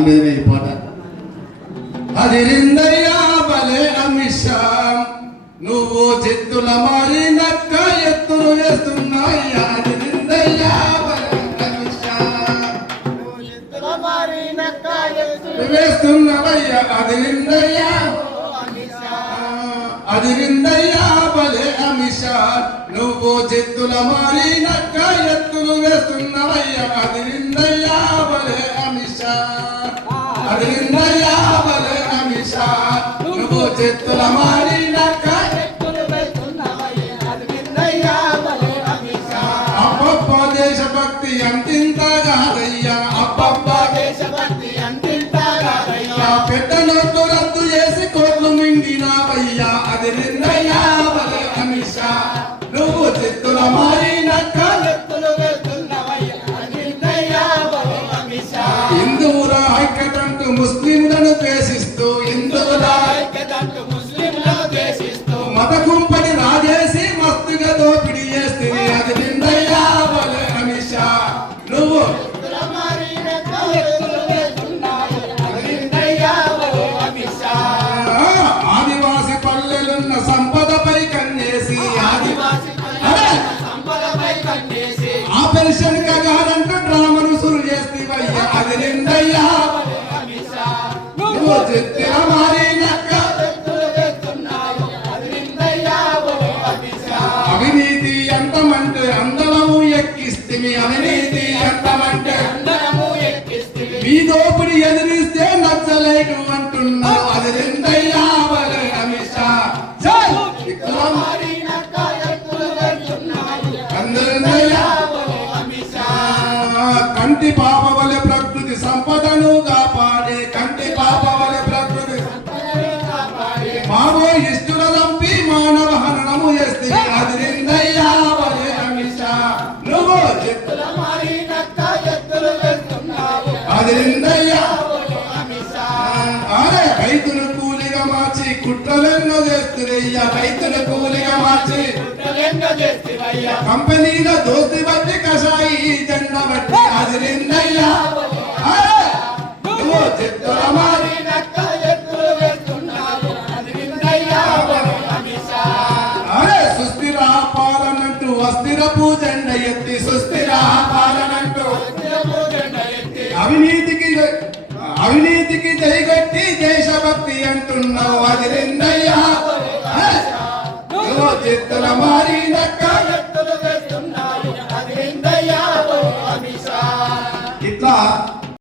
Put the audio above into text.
దాని మీద ఈ పాట. అదిరిందయ్యా బలే అమిత్ షా, నువ్వు చిత్తుల మారి నక్క ఎత్తులు వేస్తున్నాయ్యా. అదిరిందయ్యా బలే అమిత్ షా, వేస్తున్నావయ్యా. అదిరిందయ్యా అదిరిందయ్యా బలే అమిత్ షా, నువ్వు చిత్తుల మారి నక్క ఎత్తులు వేస్తున్నావయ్యా. అదిరిందయ్యా బలే అమిత్ షా, అదిరిందయ్యా బలే అమిత్ షా, నువ్వు చిత్తుల మారి నక్క ఎత్తులు వేస్తున్నావయ్యా. అదిరిందయ్యా బలే అమిత్ షా. అబ్బబ్బ దేశభక్తి అంతింత కాదయ్యా, అబ్బబ్బ దేశభక్తి అంతింత కాదయ్యా. పెద్ద నోట్లు రద్దు చేసి కోట్లు మింగినావయ్యా. అదిరిందయ్యా బలే అమిత్ షా, నువ్వు చిత్తుల మారి నక్క ఎత్తులు వేస్తున్నావయ్యా. అదిరిందయ్యా బలే అమిత్ షా. హిందువుల ఐక్యతంటూ ముస్లింలను ద్వేషిస్తూ, హిందువుల ఐక్యతంటూ ముస్లింలను ద్వేషిస్తూ మత కుంపని రాజేసి మస్తుగా దోపిడీ చేస్తే. అదిరిందయ్యా బలే అమిత్ షా, నువ్వు ఆదివాసి పల్లెలున్న సంపదపై కన్నేసి, ఆ పెన్షన్ కగారంటూ డ్రామను సురు చేస్తేవయ్యా. అదిరిందయ్యా నువ్వు చిత్తుల మారి నక్క అవినీతి ఎంతమంటే అందరము ఎక్కిస్తే. అవినీతి ఎంతమంటే మీ దోపిడి ఎదిరిస్తే నచ్చలేను అంటున్నా. అదిరిందయ్యా బలే అమిత్ షా, కంటి పాప వలె ప్రకృతి సంపదను కాపాడే, కంటి పాప వలె ప్రకృతి మావో ఇష్టుల దంపి మానవ హరణము చేస్తే. అదిరిందయ్యా బలే అమిత్ షా, నువ్వు చిత్తుల మారి నక్క ఎత్తులు వేస్తున్నావు. అదిరిందయ్యా అరే రైతును కూలిగా మార్చి కుట్రలెన్నో చేస్తురయ్యా. రైతును కూలిగా మార్చి కంపెనీల దోస్తి బట్టి కషాయి జెండా బట్టి. అదిరిందయ్యా నువ్వు చిత్తుల మారి